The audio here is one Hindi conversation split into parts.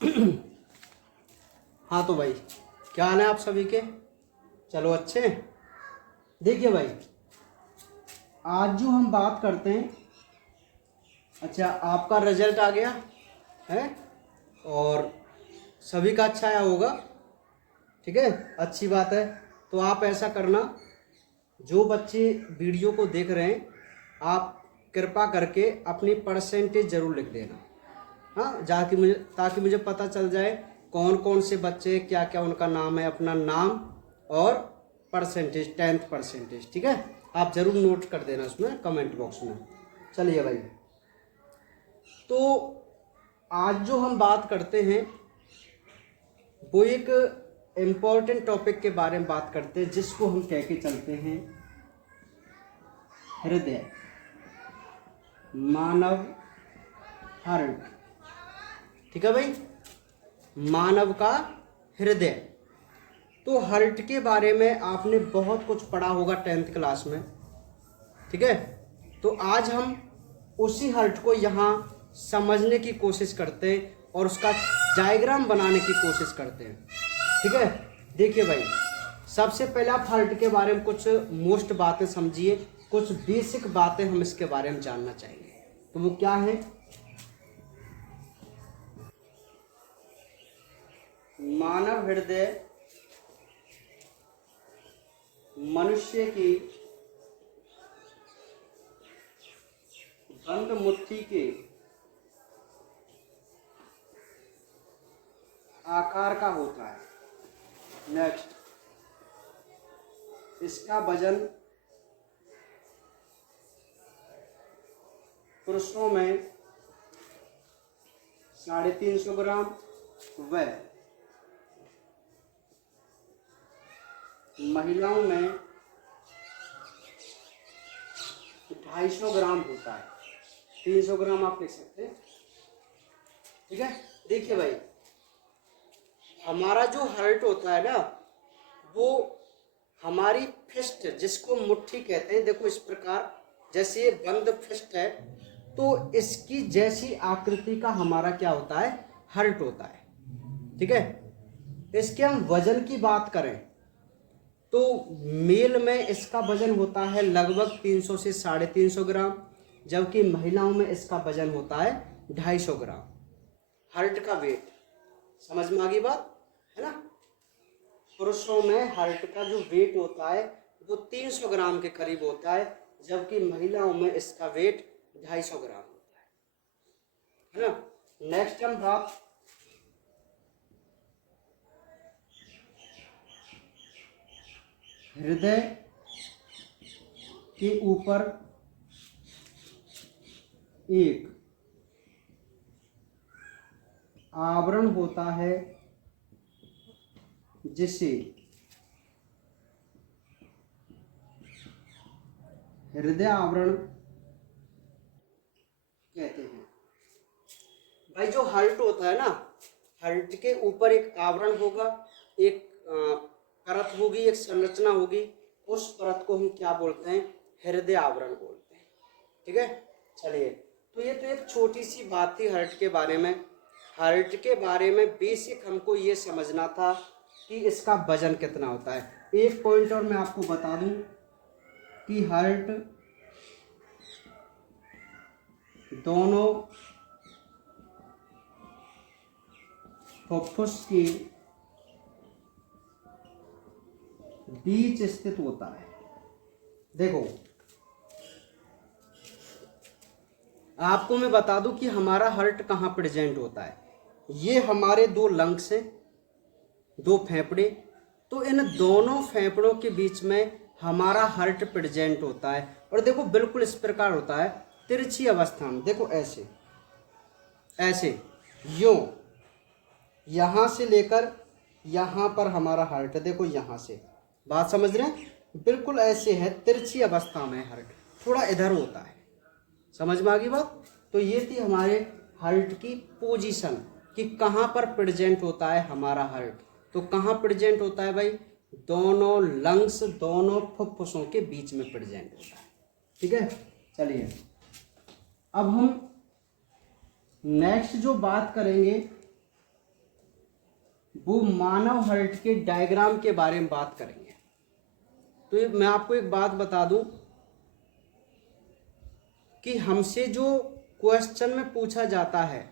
हाँ तो भाई, क्या हाल है आप सभी के? चलो अच्छे हैं। देखिए भाई, आज जो हम बात करते हैं, अच्छा आपका रिजल्ट आ गया है और सभी का अच्छा आया होगा, ठीक है, अच्छी बात है। तो आप ऐसा करना, जो बच्चे वीडियो को देख रहे हैं, आप कृपा करके अपनी परसेंटेज ज़रूर लिख देना। हाँ, ताकि मुझे पता चल जाए कौन कौन से बच्चे, क्या क्या उनका नाम है, अपना नाम और परसेंटेज, 10th परसेंटेज, ठीक है। आप ज़रूर नोट कर देना उसमें कमेंट बॉक्स में। चलिए भाई, तो आज जो हम बात करते हैं वो एक इम्पॉर्टेंट टॉपिक के बारे में बात करते हैं, जिसको हम कह के चलते हैं हृदय, मानव हार्ट, ठीक है भाई, मानव का हृदय। तो हार्ट के बारे में आपने बहुत कुछ पढ़ा होगा 10th क्लास में, ठीक है। तो आज हम उसी हार्ट को यहाँ समझने की कोशिश करते हैं और उसका डायग्राम बनाने की कोशिश करते हैं, ठीक है। देखिए भाई, सबसे पहले आप हार्ट के बारे में कुछ मोस्ट बातें समझिए, कुछ बेसिक बातें हम इसके बारे में जानना चाहेंगे। तो वो क्या है? मानव हृदय मनुष्य की बंद मुट्ठी के आकार का होता है। नेक्स्ट, इसका वजन पुरुषों में 350 ग्राम व महिलाओं में 250 ग्राम होता है। 300 ग्राम आप लिख सकते हैं, ठीक है। देखिए भाई, हमारा जो हार्ट होता है ना, वो हमारी फिस्ट, जिसको मुट्ठी कहते हैं, देखो इस प्रकार, जैसे ये बंद फिस्ट है, तो इसकी जैसी आकृति का हमारा क्या होता है? हार्ट होता है, ठीक है। इसके हम वजन की बात करें तो मेल में इसका वजन होता है लगभग 300 से 350 ग्राम, जबकि महिलाओं में इसका वजन होता है 250 ग्राम। हार्ट का वेट समझ में आ गई बात, है ना। पुरुषों में हार्ट का जो वेट होता है वो 300 ग्राम के करीब होता है, जबकि महिलाओं में इसका वेट 250 ग्राम होता है ना। नेक्स्ट हम बात हृदय के ऊपर एक आवरण होता है, जिसे हृदय आवरण कहते हैं। भाई, जो हार्ट होता है ना, हार्ट के ऊपर एक आवरण होगा, एक परत होगी, एक संरचना होगी। उस परत को हम क्या बोलते हैं? हृदय आवरण बोलते हैं, ठीक है। चलिए, तो ये तो एक छोटी सी बात थी हार्ट के बारे में। हार्ट के बारे में बेसिक हमको ये समझना था कि इसका वजन कितना होता है। एक पॉइंट और मैं आपको बता दूं कि हार्ट दोनों फुफ्फुस के बीच स्थित होता है। देखो, आपको मैं बता दूं कि हमारा हार्ट कहाँ प्रेजेंट होता है। ये हमारे दो लंग्स हैं, दो फेफड़े, तो इन दोनों फेफड़ों के बीच में हमारा हार्ट प्रेजेंट होता है। और देखो, बिल्कुल इस प्रकार होता है, तिरछी अवस्था में। देखो ऐसे ऐसे, यूं, यहाँ से लेकर यहाँ पर हमारा हार्ट है। देखो यहाँ से, बात समझ रहे हैं? बिल्कुल ऐसे है, तिरछी अवस्था में हार्ट, थोड़ा इधर होता है। समझ में आ गई बात? तो ये थी हमारे हार्ट की पोजीशन कि कहाँ पर प्रेजेंट होता है हमारा हार्ट। तो कहाँ प्रेजेंट होता है भाई? दोनों लंग्स, दोनों फुफ्फुसों के बीच में प्रेजेंट होता है, ठीक है। चलिए, अब हम नेक्स्ट जो बात करेंगे वो मानव हार्ट के डायग्राम के बारे में बात करेंगे। तो मैं आपको एक बात बता दूं कि हमसे जो क्वेश्चन में पूछा जाता है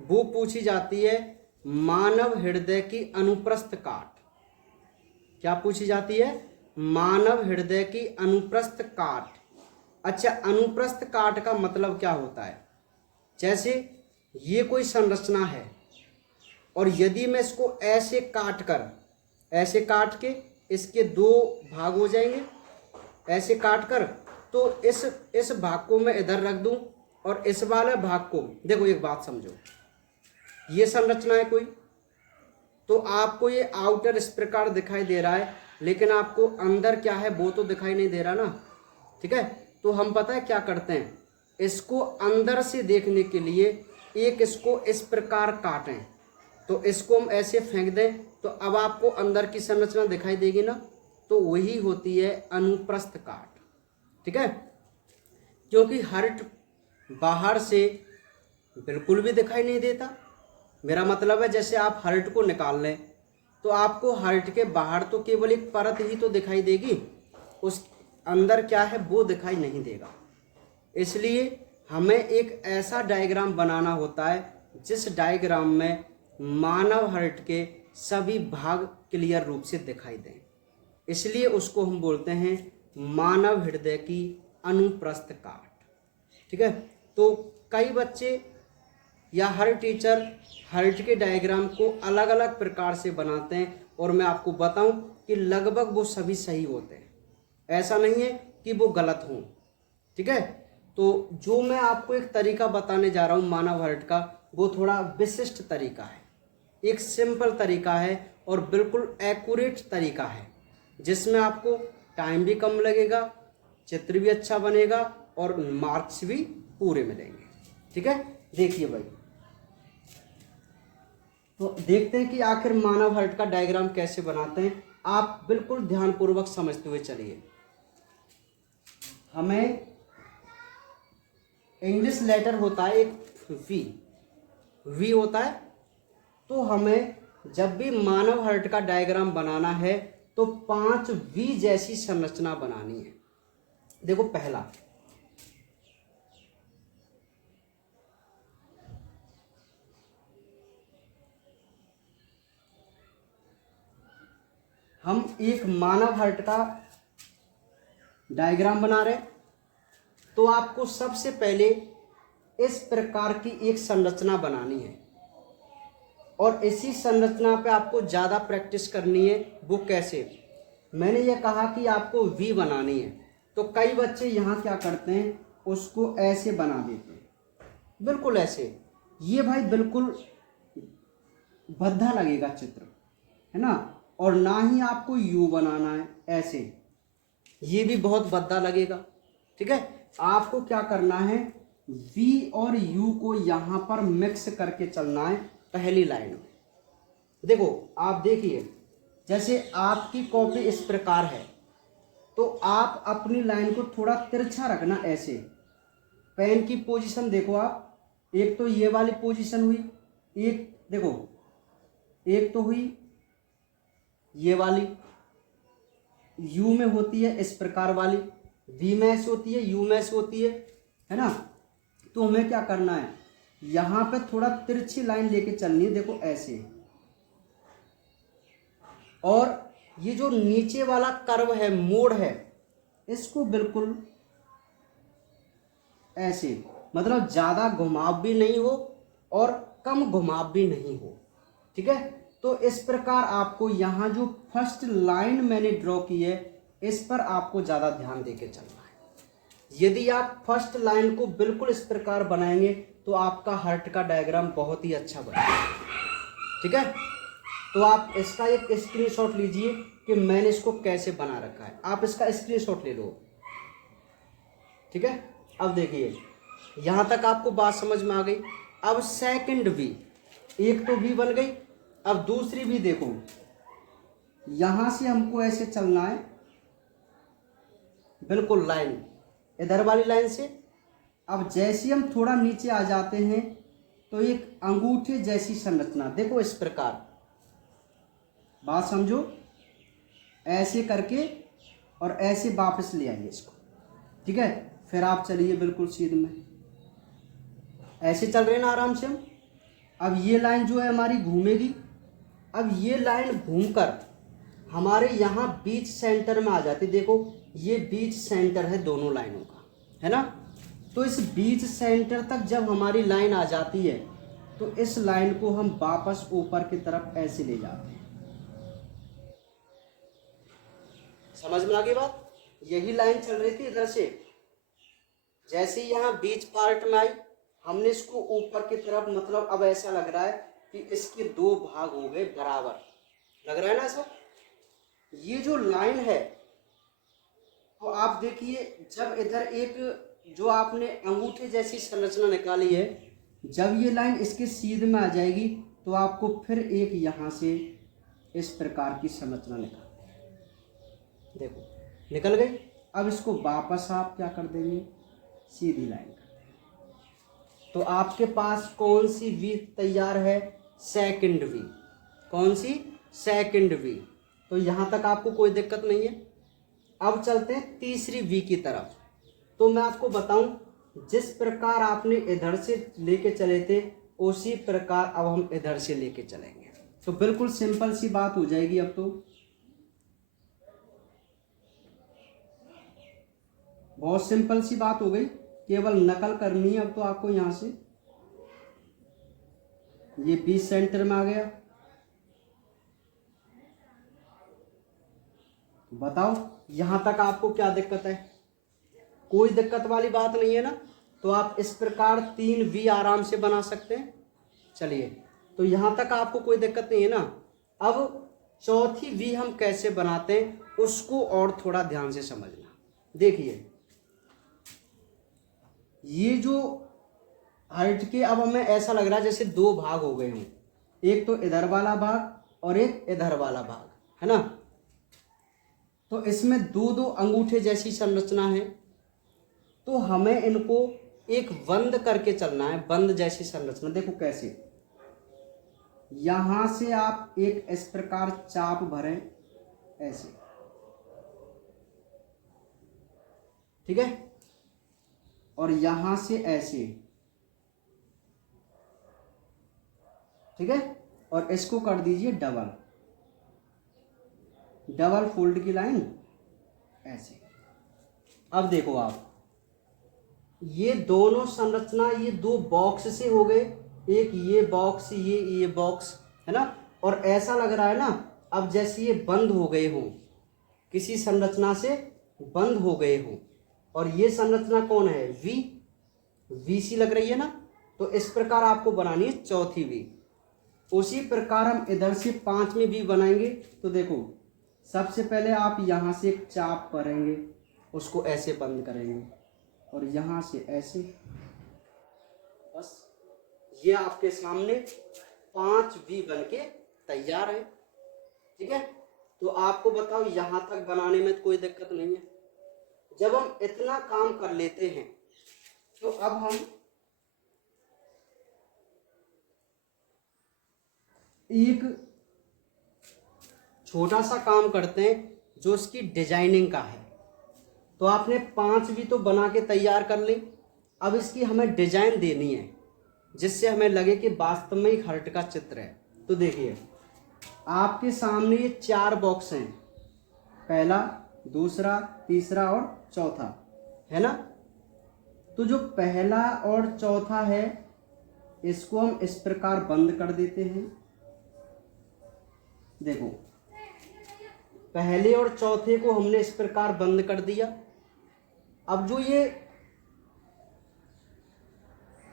वो पूछी जाती है मानव हृदय की अनुप्रस्थ काट। क्या पूछी जाती है? मानव हृदय की अनुप्रस्थ काट। अच्छा, अनुप्रस्थ काट का मतलब क्या होता है? जैसे ये कोई संरचना है और यदि मैं इसको ऐसे काट के इसके दो भाग हो जाएंगे, ऐसे काट कर, तो इस भाग को मैं इधर रख दूं और इस वाले भाग को, देखो एक बात समझो, ये संरचना है कोई, तो आपको ये आउटर इस प्रकार दिखाई दे रहा है, लेकिन आपको अंदर क्या है वो तो दिखाई नहीं दे रहा ना। ठीक है, तो हम पता है क्या करते हैं, इसको अंदर से देखने के लिए एक इसको इस प्रकार काटें, तो इसको हम ऐसे फेंक दें, तो अब आपको अंदर की संरचना दिखाई देगी ना, तो वही होती है अनुप्रस्थ काट। ठीक है, क्योंकि हार्ट बाहर से बिल्कुल भी दिखाई नहीं देता। मेरा मतलब है जैसे आप हार्ट को निकाल लें तो आपको हार्ट के बाहर तो केवल एक परत ही तो दिखाई देगी, उस अंदर क्या है वो दिखाई नहीं देगा। इसलिए हमें एक ऐसा डायग्राम बनाना होता है जिस डायग्राम में मानव हार्ट के सभी भाग क्लियर रूप से दिखाई दें, इसलिए उसको हम बोलते हैं मानव हृदय की अनुप्रस्थ काट। ठीक है, तो कई बच्चे या हर टीचर हार्ट के डायग्राम को अलग अलग प्रकार से बनाते हैं, और मैं आपको बताऊं कि लगभग वो सभी सही होते हैं, ऐसा नहीं है कि वो गलत हों। ठीक है, तो जो मैं आपको एक तरीका बताने जा रहा हूं मानव हार्ट का, वो थोड़ा विशिष्ट तरीका है, एक सिंपल तरीका है और बिल्कुल एक्यूरेट तरीका है, जिसमें आपको टाइम भी कम लगेगा, चित्र भी अच्छा बनेगा और मार्क्स भी पूरे मिलेंगे। ठीक है, देखिए भाई, तो देखते हैं कि आखिर मानव हार्ट का डायग्राम कैसे बनाते हैं। आप बिल्कुल ध्यानपूर्वक समझते हुए चलिए। हमें इंग्लिश लेटर होता है एक वी होता है, तो हमें जब भी मानव हार्ट का डायग्राम बनाना है तो 5 वी जैसी संरचना बनानी है। देखो, पहला हम एक मानव हार्ट का डायग्राम बना रहे, तो आपको सबसे पहले इस प्रकार की एक संरचना बनानी है, और इसी संरचना पे आपको ज़्यादा प्रैक्टिस करनी है। वो कैसे? मैंने ये कहा कि आपको वी बनानी है, तो कई बच्चे यहाँ क्या करते हैं, उसको ऐसे बना देते हैं, बिल्कुल ऐसे। ये भाई बिल्कुल भद्दा लगेगा चित्र, है ना, और ना ही आपको यू बनाना है ऐसे, ये भी बहुत भद्दा लगेगा। ठीक है, आपको क्या करना है, वी और यू को यहाँ पर मिक्स करके चलना है पहली लाइन में। देखो, आप देखिए, जैसे आपकी कॉपी इस प्रकार है, तो आप अपनी लाइन को थोड़ा तिरछा रखना ऐसे। पेन की पोजीशन देखो आप, एक तो ये वाली पोजीशन हुई, एक देखो, एक तो हुई ये वाली, यू में होती है इस प्रकार वाली, वी में ऐसे होती है, यू में ऐसे होती है ना। तो हमें क्या करना है, यहाँ पे थोड़ा तिरछी लाइन लेके चलनी है, देखो ऐसे। और ये जो नीचे वाला कर्व है, मोड़ है, इसको बिल्कुल ऐसे, मतलब ज़्यादा घुमाव भी नहीं हो और कम घुमाव भी नहीं हो। ठीक है, तो इस प्रकार आपको यहाँ जो फर्स्ट लाइन मैंने ड्रॉ की है, इस पर आपको ज़्यादा ध्यान देके चलना है। यदि आप फर्स्ट लाइन को बिल्कुल इस प्रकार बनाएंगे तो आपका हार्ट का डायग्राम बहुत ही अच्छा बनेगा। ठीक है, तो आप इसका एक स्क्रीनशॉट लीजिए कि मैंने इसको कैसे बना रखा है, आप इसका स्क्रीनशॉट ले लो। ठीक है, अब देखिए, यहाँ तक आपको बात समझ में आ गई। अब सेकंड वी, एक तो वी बन गई, अब दूसरी भी देखो, यहां से हमको ऐसे चलना है, बिल्कुल लाइन, इधर वाली लाइन से। अब जैसे हम थोड़ा नीचे आ जाते हैं तो एक अंगूठे जैसी संरचना, देखो इस प्रकार, बात समझो, ऐसे करके और ऐसे वापस ले आइए इसको, ठीक है। फिर आप चलिए बिल्कुल सीध में, ऐसे चल रहे हैं ना आराम से हम। अब ये लाइन जो है हमारी घूमेगी। अब ये लाइन घूमकर हमारे यहाँ बीच सेंटर में आ जाती। देखो ये बीच सेंटर है दोनों लाइनों का, है ना। तो इस बीच सेंटर तक जब हमारी लाइन आ जाती है तो इस लाइन को हम वापस ऊपर की तरफ ऐसे ले जाते हैं। समझ में आ गई बात। यही लाइन चल रही थी इधर से, जैसे यहाँ बीच पार्ट में आई हमने इसको ऊपर की तरफ, मतलब अब ऐसा लग रहा है कि इसके दो भाग हो गए बराबर, लग रहा है ना ऐसा। ये जो लाइन है तो आप देखिए, जब इधर एक जो आपने अंगूठे जैसी संरचना निकाली है, जब ये लाइन इसके सीध में आ जाएगी तो आपको फिर एक यहाँ से इस प्रकार की संरचना निकाल, देखो निकल गई। अब इसको वापस आप क्या कर देंगे, सीधी लाइन कर देंगे। तो आपके पास कौन सी वी तैयार है, सेकंड वी। कौन सी, सेकंड वी। तो यहाँ तक आपको कोई दिक्कत नहीं है। अब चलते हैं तीसरी वी की तरफ। तो मैं आपको बताऊं, जिस प्रकार आपने इधर से लेके चले थे उसी प्रकार अब हम इधर से लेके चलेंगे। तो बिल्कुल सिंपल सी बात हो जाएगी। अब तो बहुत सिंपल सी बात हो गई, केवल नकल करनी है अब तो आपको। यहां से ये बीच सेंटर में आ गया। बताओ यहां तक आपको क्या दिक्कत है, कोई दिक्कत वाली बात नहीं है ना। तो आप इस प्रकार 3 वी आराम से बना सकते हैं। चलिए, तो यहां तक आपको कोई दिक्कत नहीं है ना। अब चौथी वी हम कैसे बनाते हैं उसको और थोड़ा ध्यान से समझना। देखिए ये जो हर्ट के, अब हमें ऐसा लग रहा है जैसे दो भाग हो गए हों, एक तो इधर वाला भाग और एक इधर वाला भाग, है ना। तो इसमें दो दो अंगूठे जैसी संरचना है, तो हमें इनको एक बंद करके चलना है, बंद जैसी संरचना। देखो कैसे, यहां से आप एक इस प्रकार चाप भरें ऐसे, ठीक है, और यहां से ऐसे, ठीक है, और इसको कर दीजिए डबल, डबल फोल्ड की लाइन ऐसे। अब देखो आप, ये दोनों संरचना ये दो बॉक्स से हो गए, एक ये बॉक्स, ये बॉक्स, है ना। और ऐसा लग रहा है ना अब जैसे ये बंद हो गए हो, किसी संरचना से बंद हो गए हो। और ये संरचना कौन है, वी सी लग रही है ना। तो इस प्रकार आपको बनानी है चौथी वी। उसी प्रकार हम इधर से 5वीं वी बनाएंगे। तो देखो सबसे पहले आप यहाँ से एक चाप करेंगे, उसको ऐसे बंद करेंगे और यहाँ से ऐसे, बस ये आपके सामने 5 वी बन के तैयार है, ठीक है। तो आपको बताओ यहाँ तक बनाने में कोई दिक्कत नहीं है। जब हम इतना काम कर लेते हैं तो अब हम एक छोटा सा काम करते हैं जो इसकी डिजाइनिंग का है। तो आपने 5 भी तो बना के तैयार कर ली, अब इसकी हमें डिजाइन देनी है जिससे हमें लगे कि वास्तव में एक हर्ट का चित्र है। तो देखिए आपके सामने ये 4 बॉक्स हैं, पहला, दूसरा, तीसरा और चौथा, है ना। तो जो पहला और चौथा है इसको हम इस प्रकार बंद कर देते हैं। देखो पहले और चौथे को हमने इस प्रकार बंद कर दिया। अब जो ये,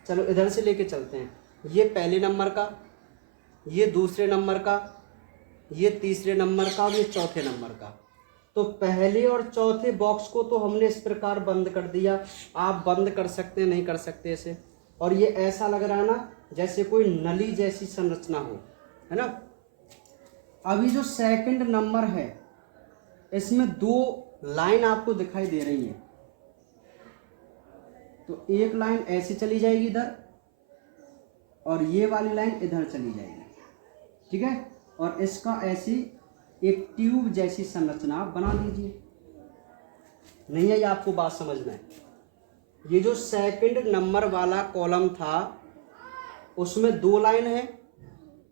चलो इधर से लेके चलते हैं, ये पहले नंबर का, ये दूसरे नंबर का, ये तीसरे नंबर का और ये चौथे नंबर का। तो पहले और चौथे बॉक्स को तो हमने इस प्रकार बंद कर दिया। आप बंद कर सकते हैं, नहीं कर सकते इसे। और ये ऐसा लग रहा है ना जैसे कोई नली जैसी संरचना हो, है ना। अभी जो सेकंड नंबर है इसमें 2 लाइन आपको दिखाई दे रही है। तो एक लाइन ऐसे चली जाएगी इधर और ये वाली लाइन इधर चली जाएगी, ठीक है। और इसका ऐसे एक ट्यूब जैसी संरचना बना दीजिए। नहीं है ये आपको बात समझ में? ये जो सेकंड नंबर वाला कॉलम था उसमें 2 लाइन है,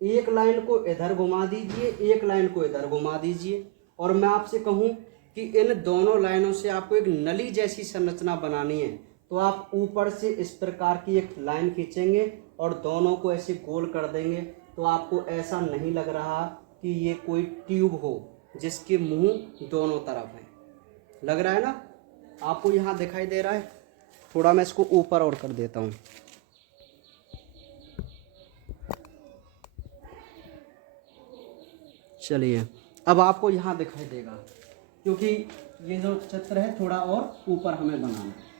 एक लाइन को इधर घुमा दीजिए, एक लाइन को इधर घुमा दीजिए, और मैं आपसे कहूं कि इन दोनों लाइनों से आपको एक नली जैसी संरचना बनानी है, तो आप ऊपर से इस प्रकार की एक लाइन खींचेंगे और दोनों को ऐसे गोल कर देंगे, तो आपको ऐसा नहीं लग रहा कि ये कोई ट्यूब हो जिसके मुंह दोनों तरफ है। लग रहा है ना? आपको यहाँ दिखाई दे रहा है? थोड़ा मैं इसको ऊपर और कर देता हूँ। चलिए, अब आपको यहाँ दिखाई देगा, क्योंकि ये जो चित्र है थोड़ा और ऊपर हमें बनाना है,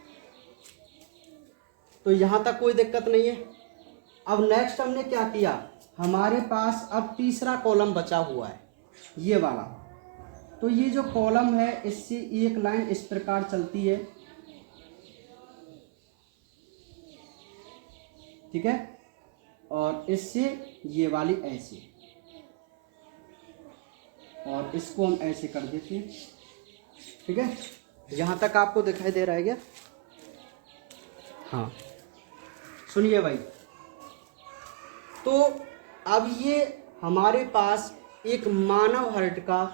तो यहाँ तक कोई दिक्कत नहीं है। अब नेक्स्ट हमने क्या किया, हमारे पास अब तीसरा कॉलम बचा हुआ है, ये वाला। तो ये जो कॉलम है इससे एक लाइन इस प्रकार चलती है, ठीक है, और इससे ये वाली ऐसे, और इसको हम ऐसे कर देते हैं, ठीक है। यहाँ तक आपको दिखाई दे रहा है क्या? हाँ, सुनिए भाई, तो अब ये हमारे पास एक मानव हार्ट का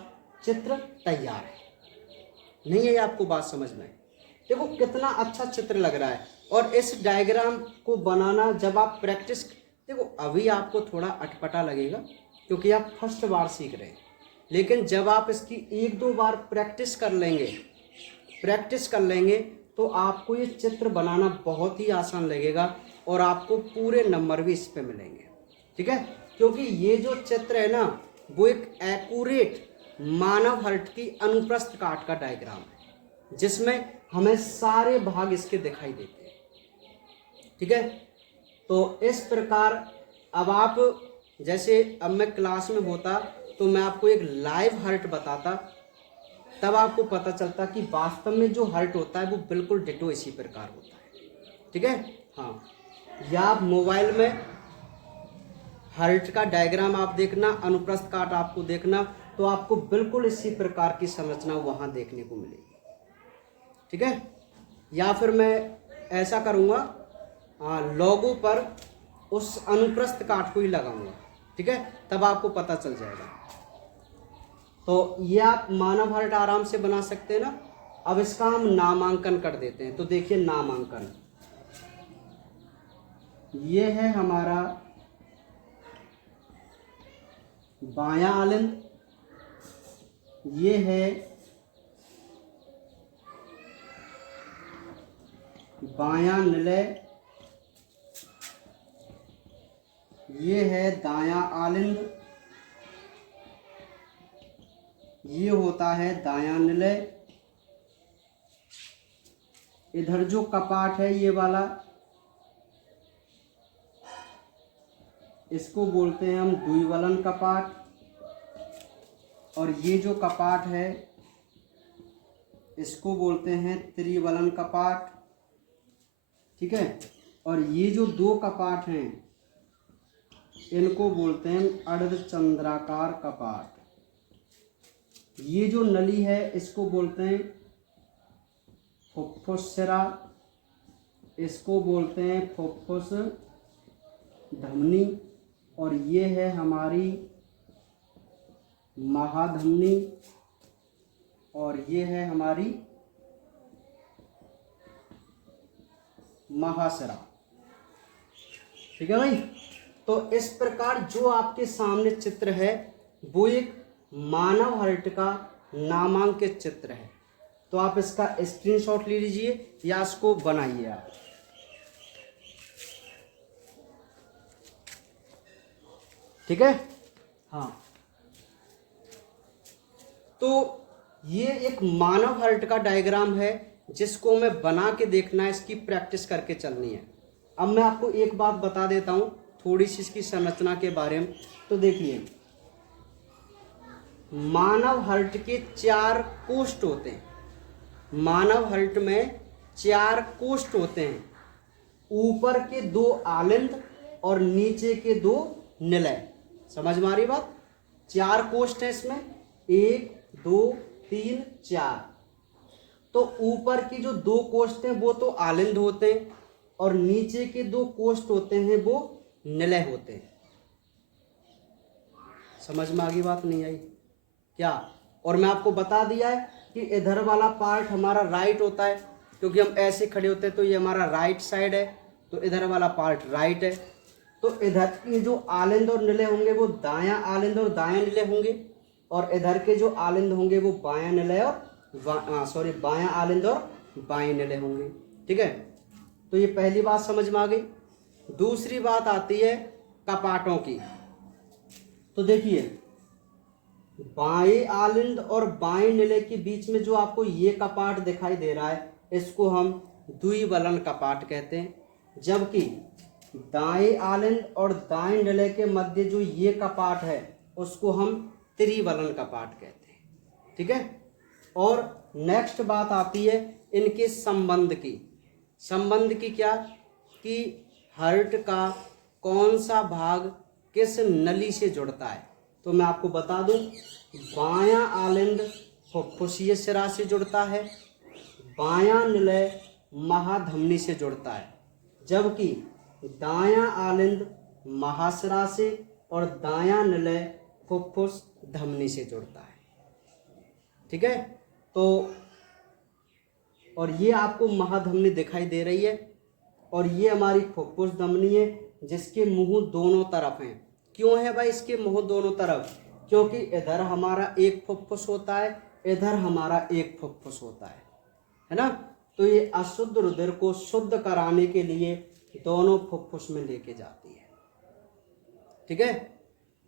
चित्र तैयार है। नहीं है ये आपको बात समझ में? देखो कितना अच्छा चित्र लग रहा है। और इस डायग्राम को बनाना जब आप प्रैक्टिस, देखो अभी आपको थोड़ा अटपटा लगेगा क्योंकि आप फर्स्ट बार सीख रहे हैं, लेकिन जब आप इसकी 1-2 बार प्रैक्टिस कर लेंगे तो आपको ये चित्र बनाना बहुत ही आसान लगेगा और आपको पूरे नंबर भी इस पे मिलेंगे, ठीक है। क्योंकि ये जो चित्र है ना, वो एक एक्यूरेट मानव हार्ट की अनुप्रस्थ काट का डायग्राम है, जिसमें हमें सारे भाग इसके दिखाई देते हैं, ठीक है। तो इस प्रकार अब आप, जैसे अब मैं क्लास में होता तो मैं आपको एक लाइव हार्ट बताता, तब आपको पता चलता कि वास्तव में जो हार्ट होता है वो बिल्कुल डिटो इसी प्रकार होता है, ठीक है। हाँ, या आप मोबाइल में हार्ट का डायग्राम आप देखना, अनुप्रस्थ काट आपको देखना, तो आपको बिल्कुल इसी प्रकार की संरचना वहाँ देखने को मिलेगी, ठीक है। या फिर मैं ऐसा करूँगा, लोगो पर उस अनुप्रस्थ काट को ही लगाऊंगा, ठीक है, तब आपको पता चल जाएगा। तो ये आप मानव हार्ट आराम से बना सकते हैं ना। अब इसका हम नामांकन कर देते हैं, तो देखिए नामांकन, ये है हमारा बायां आलिंद, ये है बायां निलय, ये है दायां आलिंद, ये होता है दायां निलय। इधर जो कपाट है ये वाला, इसको बोलते हैं हम द्विवलन कपाट, और ये जो कपाट है इसको बोलते हैं त्रिवलन कपाट, ठीक है। और ये जो 2 कपाट हैं इनको बोलते हैं अर्धचंद्राकार कपाट। ये जो नली है इसको बोलते हैं फुफ्फुस सिरा, इसको बोलते हैं फुफ्फुस धमनी, और ये है हमारी महाधमनी, और ये है हमारी महाशिरा, ठीक है भाई। तो इस प्रकार जो आपके सामने चित्र है वो एक मानव हार्ट का नामांकित चित्र है। तो आप इसका स्क्रीनशॉट ले लीजिए या इसको बनाइए आप। ठीक है, हाँ। तो ये एक मानव हार्ट का डायग्राम है जिसको हमें बना के देखना है, इसकी प्रैक्टिस करके चलनी है। अब मैं आपको एक बात बता देता हूँ थोड़ी सी इसकी संरचना के बारे में। तो देखिए, मानव हार्ट के 4 कोष्ठ होते हैं। मानव हार्ट में 4 कोष्ठ होते हैं, ऊपर के 2 आलिंद और नीचे के 2 निलय। समझ में आ रही बात? 4 कोष्ठ है इसमें, 1 2 3 4। तो ऊपर की जो 2 कोष्ठ हैं वो तो आलिंद होते हैं और नीचे के 2 कोष्ठ होते हैं वो निलय होते हैं। समझ में आ गई बात, नहीं आई क्या? और मैं आपको बता दिया है कि इधर वाला पार्ट हमारा राइट होता है, क्योंकि हम ऐसे खड़े होते हैं तो ये हमारा राइट साइड है, तो इधर वाला पार्ट राइट है। तो इधर के जो आलिंद और निलय होंगे वो दायां आलिंद और दायां निलय होंगे, और इधर के जो आलिंद होंगे वो बायां निलय और बायां आलिंद और बाएं निलय होंगे। ठीक है, तो ये पहली बात समझ में आ गई। दूसरी बात आती है कपाटों की। तो देखिए, बाएं आलिंद और बाएं निलय के बीच में जो आपको ये कपाट दिखाई दे रहा है, इसको हम द्विबलन कपाट कहते हैं। जबकि दाएं आलिंद और दाएं निलय के मध्य जो ये कपाट है उसको हम त्रिबलन कपाट कहते हैं। ठीक है, और नेक्स्ट बात आती है इनके संबंध की। संबंध की क्या कि हार्ट का कौन सा भाग किस नली से जुड़ता है। तो मैं आपको बता दूं, बायां आलिंद फुफ्फुसीय शिरा से जुड़ता है, बायां निलय महाधमनी से जुड़ता है, जबकि दायां आलिंद महाशिरा से और दायां निलय फुफ्फुस धमनी से जुड़ता है। ठीक है, तो और ये आपको महाधमनी दिखाई दे रही है, और ये हमारी फुफ्फुस धमनी है जिसके मुंह दोनों तरफ हैं। क्यों है भाई इसके मुंह दोनों तरफ? क्योंकि इधर हमारा एक फुफ्फुस होता है, इधर हमारा एक फुफ्फुस होता है ना। तो ये अशुद्ध रुधिर को शुद्ध कराने के लिए दोनों फुफ्फुस में लेके जाती है। ठीक है,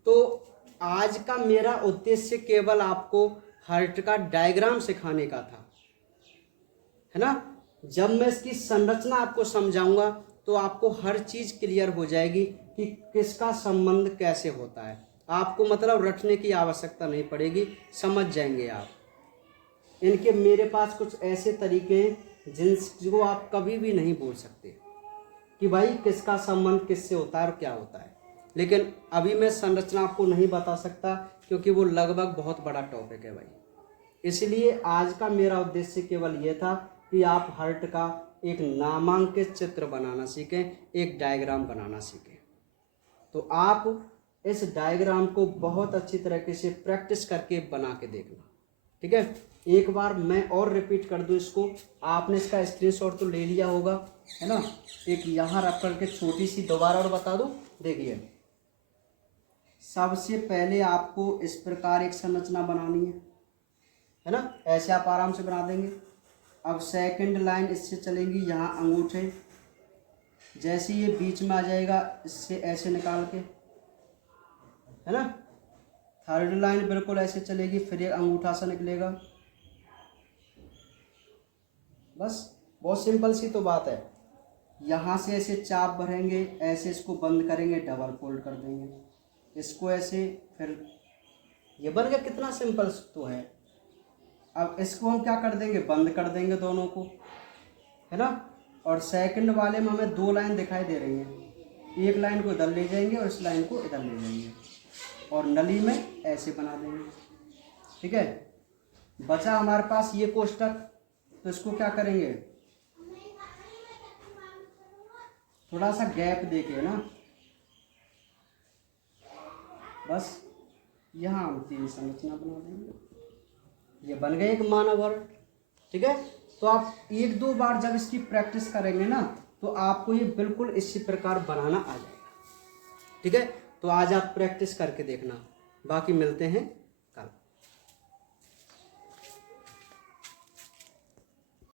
तो आज का मेरा उद्देश्य केवल आपको हार्ट का डायग्राम सिखाने का था, है ना। जब मैं इसकी संरचना आपको समझाऊंगा तो आपको हर चीज क्लियर हो जाएगी कि किसका संबंध कैसे होता है। आपको मतलब रटने की आवश्यकता नहीं पड़ेगी, समझ जाएंगे आप। इनके मेरे पास कुछ ऐसे तरीके हैं जिनको आप कभी भी नहीं बोल सकते कि भाई किसका संबंध किससे होता है और क्या होता है। लेकिन अभी मैं संरचना आपको नहीं बता सकता क्योंकि वो लगभग बहुत बड़ा टॉपिक है भाई। इसलिए आज का मेरा उद्देश्य केवल ये था कि आप हार्ट का एक नामांकित चित्र बनाना सीखें, एक डायग्राम बनाना सीखें। तो आप इस डायग्राम को बहुत अच्छी तरीके से प्रैक्टिस करके बना के देखना। ठीक है, एक बार मैं और रिपीट कर दूं इसको। आपने इसका स्क्रीनशॉट तो ले लिया होगा, है ना। एक यहाँ रख करके छोटी सी दोबारा और बता दूं। देखिए, सबसे पहले आपको इस प्रकार एक संरचना बनानी है ना। ऐसे आप आराम से बना देंगे। अब सेकंड लाइन इससे चलेंगी, यहाँ अंगूठे जैसे ये बीच में आ जाएगा इससे ऐसे निकाल के, है ना। थर्ड लाइन बिल्कुल ऐसे चलेगी, फिर एक अंगूठा सा निकलेगा। बस बहुत सिंपल सी तो बात है। यहाँ से ऐसे चाप भरेंगे, ऐसे इसको बंद करेंगे, डबल फोल्ड कर देंगे, इसको ऐसे, फिर ये बन गया। कितना सिंपल तो है। अब इसको हम क्या कर देंगे, बंद कर देंगे दोनों को, है ना। और सेकंड वाले में हमें 2 लाइन दिखाई दे रही हैं। एक लाइन को इधर ले जाएंगे और इस लाइन को इधर ले जाएंगे और नली में ऐसे बना देंगे। ठीक है, बचा हमारे पास ये कोष्ठक, तो इसको क्या करेंगे, थोड़ा सा गैप देके ना, बस यहाँ हम 3 संरचना बना देंगे। ये बन गए एक मानव हार्ट। ठीक है, तो आप 1-2 बार जब इसकी प्रैक्टिस करेंगे ना तो आपको ये बिल्कुल इसी प्रकार बनाना आ जाएगा। ठीक है, तो आज आप प्रैक्टिस करके देखना। बाकी मिलते हैं